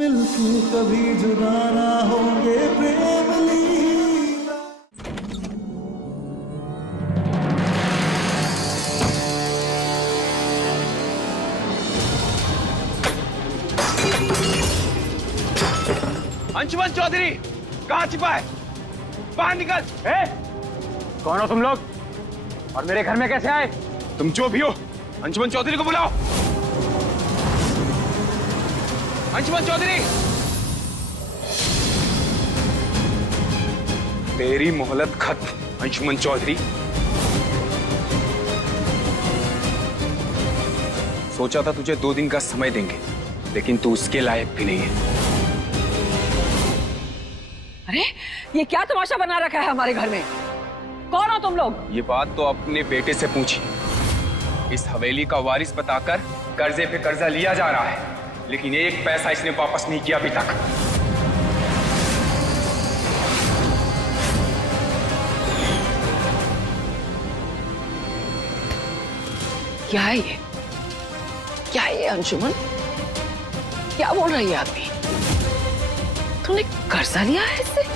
मिलके कभी जुदा ना होंगे प्रेम लीला। अंशुमन चौधरी कहाँ छिपा है? बाहर निकल। कौन हो तुम लोग और मेरे घर में कैसे आए? तुम जो भी हो, अंशुमन चौधरी को बुलाओ। अंशुमन चौधरी, तेरी मोहलत खत्म। अंशुमन चौधरी, सोचा था तुझे 2 दिन का समय देंगे, लेकिन तू उसके लायक भी नहीं है। अरे ये क्या तमाशा बना रखा है हमारे घर में? कौन हो तुम लोग? ये बात तो अपने बेटे से पूछी। इस हवेली का वारिस बताकर कर्जे पे कर्जा लिया जा रहा है, लेकिन एक पैसा इसने वापस नहीं किया अभी तक। क्या है ये? क्या है ये अंशुमन? क्या बोल रही है आदमी? तूने कर्जा लिया है इससे?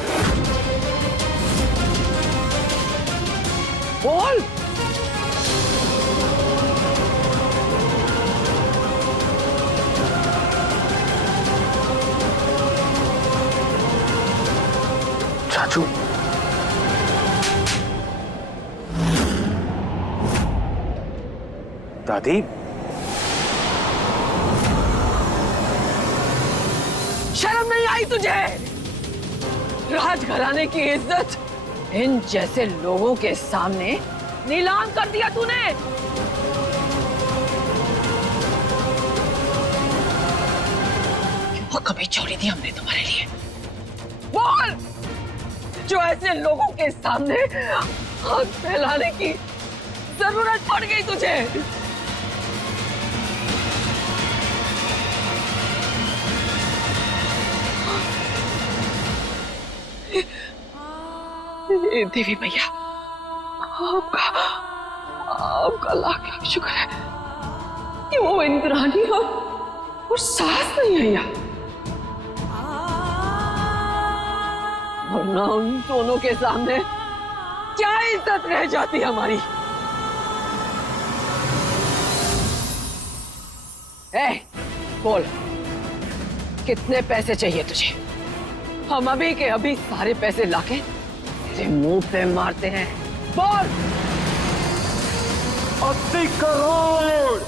बोल। चाचू, दादी, शर्म नहीं आई तुझे? राजघराने की इज्जत इन जैसे लोगों के सामने नीलाम कर दिया तूने। क्यों कभी छोड़ी थी हमने तुम्हारे लिए? बोल, जो ऐसे लोगों के सामने हाथ फैलाने की जरूरत पड़ गई तुझे? देवी मैया, आपका लाख लाख शुक्र है कि वो इंद्राणी और सास नहीं है यहाँ, वरना उन दोनों के सामने क्या इज्जत रह जाती हमारी। बोल, कितने पैसे चाहिए तुझे? हम अभी के अभी सारे पैसे लाके तेरे मुंह पे मारते हैं। बोल। 80 करोड़।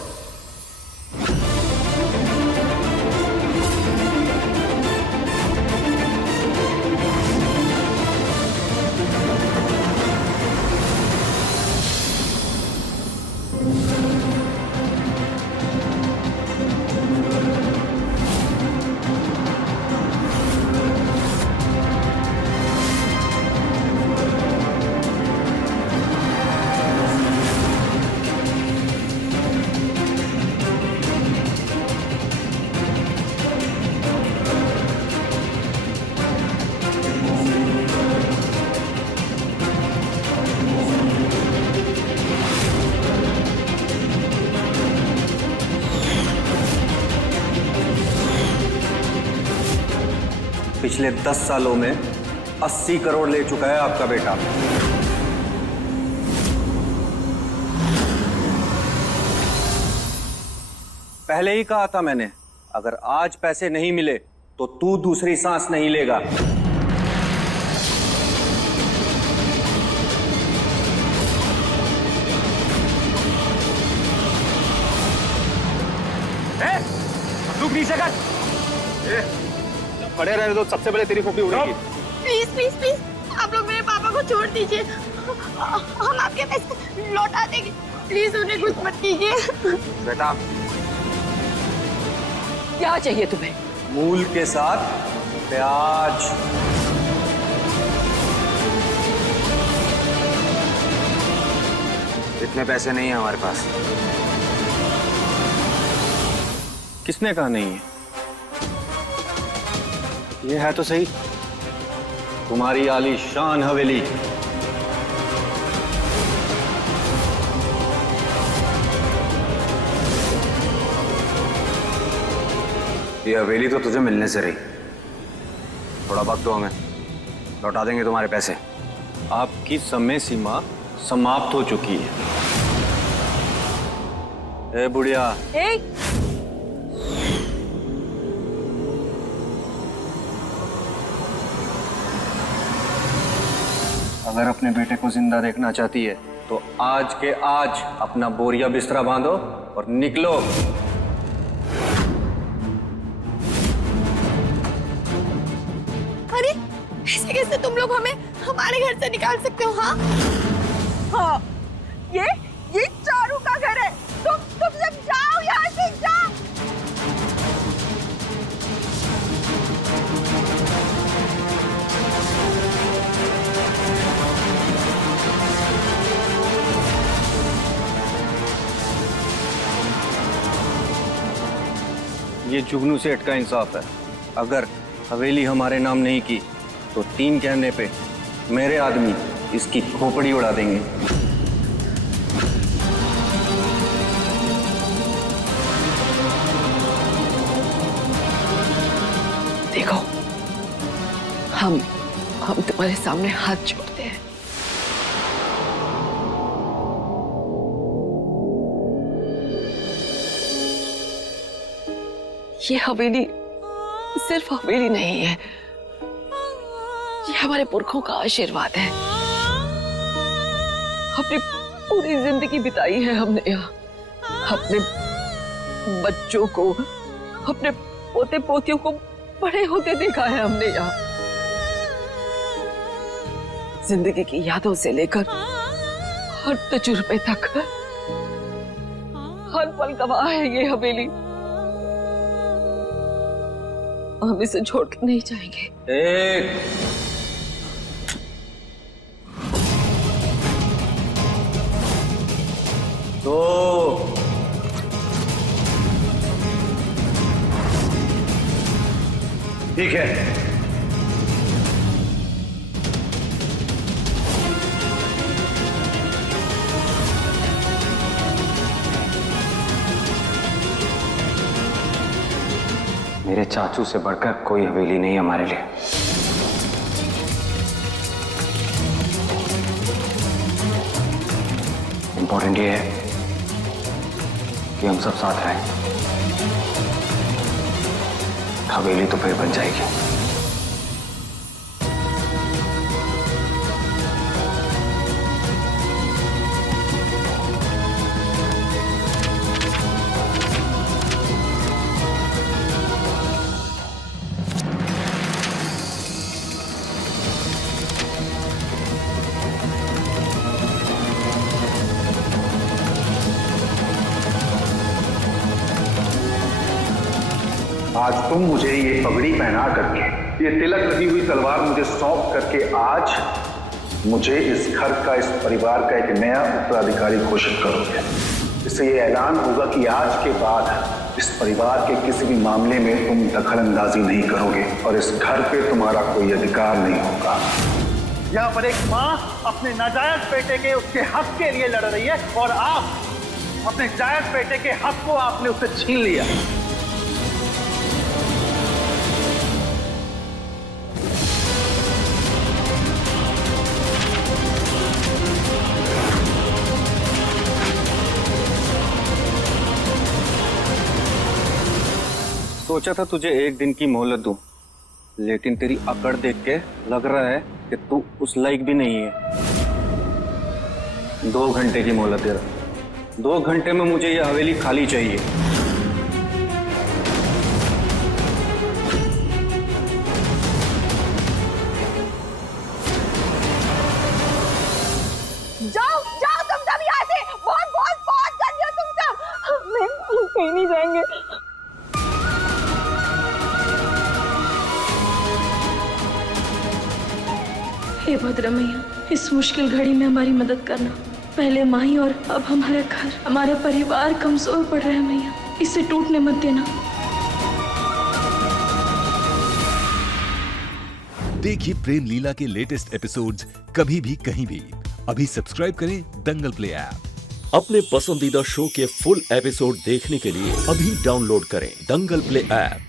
पिछले 10 सालों में 80 करोड़ ले चुका है आपका बेटा। पहले ही कहा था मैंने, अगर आज पैसे नहीं मिले तो तू दूसरी सांस नहीं लेगा। तू नीचे कर। खड़े रहने दो, सबसे पहले तेरी खोपड़ी उड़ेगी। प्लीज प्लीज प्लीज, आप लोग मेरे पापा को छोड़ दीजिए, हम आपके पैसे लौटा देंगे। प्लीज उन्हें कुछ मत कीजिए। बेटा, क्या चाहिए तुम्हें? मूल के साथ ब्याज। इतने पैसे नहीं है हमारे पास। किसने कहा नहीं है? ये है तो सही, तुम्हारी आलीशान हवेली। ये हवेली तो तुझे मिलने से रही। थोड़ा वक्त दो हमें, लौटा देंगे तुम्हारे पैसे। आपकी समय सीमा समाप्त हो चुकी है। ए बुढ़िया, अगर अपने बेटे को जिंदा देखना चाहती है तो आज के आज अपना बोरिया बिस्तरा बांधो और निकलो। अरे ऐसे कैसे तुम लोग हमें हमारे घर से निकाल सकते हो? हाँ हाँ, ये चारू का घर है। तुम सब जाओ यहाँ से, जाओ। ये जुगनू सेठ का इंसाफ है। अगर हवेली हमारे नाम नहीं की तो 3 कहने पे मेरे आदमी इसकी खोपड़ी उड़ा देंगे। देखो, हम तुम्हारे सामने हाथ जोड़ते हैं। ये हवेली सिर्फ हवेली नहीं है, ये हमारे पुरखों का आशीर्वाद है। अपनी पूरी जिंदगी बिताई है हमने यहाँ, अपने बच्चों को, अपने पोते पोतियों को बड़े होते देखा है हमने यहाँ। जिंदगी की यादों से लेकर हर तजुर्बे तक हर पल गवाह है ये हवेली। हम इसे छोड़ के नहीं जाएंगे। 1 2 ठीक है। मेरे चाचू से बढ़कर कोई हवेली नहीं हमारे लिए। इंपॉर्टेंट ये है कि हम सब साथ रहें। हवेली तो फिर बन जाएगी। आज तुम मुझे ये पगड़ी पहना करके, ये तिलक लगी हुई तलवार मुझे सौंप करके आज मुझे इस घर का, इस परिवार का एक नया उत्तराधिकारी घोषित करोगे। इससे ये ऐलान होगा कि आज के बाद इस परिवार के किसी भी मामले में तुम दखल अंदाजी नहीं करोगे और इस घर पे तुम्हारा कोई अधिकार नहीं होगा। यहाँ पर एक माँ अपने नाजायज बेटे के, उसके हक के लिए लड़ रही है और आप अपने जायज बेटे के हक को आपने उससे छीन लिया। सोचा था तुझे 1 दिन की मोहलत दूं, लेकिन तेरी अकड़ देख के लग रहा है कि तू उस लायक भी नहीं है। 2 घंटे की मोहलत दे रहा। 2 घंटे में मुझे यह हवेली खाली चाहिए। जाओ जाओ तुम सब यहाँ से। बहुत बहुत बहुत कर दिया तुम सब। मैं कहीं नहीं जाएंगे। हे भद्र मैया, इस मुश्किल घड़ी में हमारी मदद करना। पहले माही और अब हमारा घर, हमारा परिवार कमजोर पड़ रहा है मैया, इसे टूटने मत देना। देखिए प्रेम लीला के लेटेस्ट एपिसोड्स कभी भी कहीं भी। अभी सब्सक्राइब करें दंगल प्ले ऐप। अपने पसंदीदा शो के फुल एपिसोड देखने के लिए अभी डाउनलोड करें दंगल प्ले ऐप।